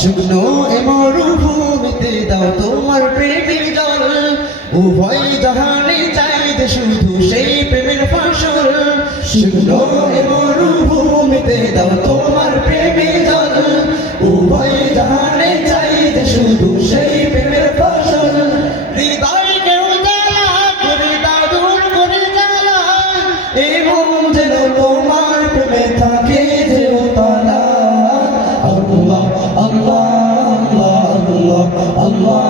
শুকনো এ মরুভূমিতে দাও তোমার প্রেমের জল, উভয় জাহানে চাইতে শুধু সেই প্রেমের ফসল। শুকনো এ মরুভূমিতে দাও তোমার প্রেমের জল, উভয় জাহানে চাইতে শুধু সেই প্রেমের ফসল। হৃদয় কেউ জ্বালা করে দাও দূর করে জ্বালা, এবং যেন তোমার প্রেমে থাকে যেও তারা। আল্লাহ আল্লাহ আল্লাহ আল্লাহ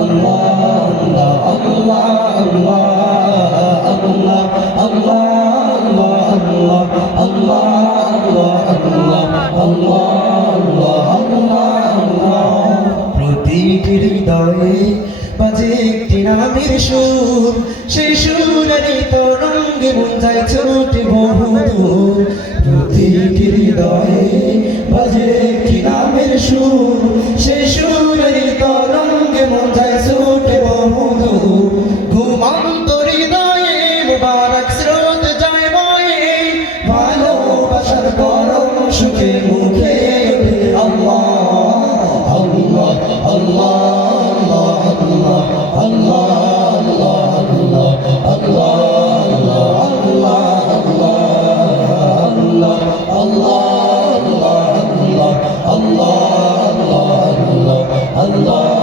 আল্লাহ আল্লাহ আল্লাহ আল্লাহ আল্লাহ আল্লাহ আল্লাহ আল্লাহ আল্লাহ। প্রতিটি হৃদয়ে বাজে একটি নামের সুর, সেই সুরের তরঙ্গে মন যায় ছোটে বহুদূর। প্রতিটি হৃদয়ে বাজে একটি নামের সুর, সেই সুরের তরঙ্গে মন যায় ছোটে বহুদূর। ঘুমন্ত হৃদয়ে মুবারক স্রোত যায় বয়ে, ভালোবাসার পরম সুখে মুখে ওঠে আল্লাহ আল্লাহ আল্লাহ Allah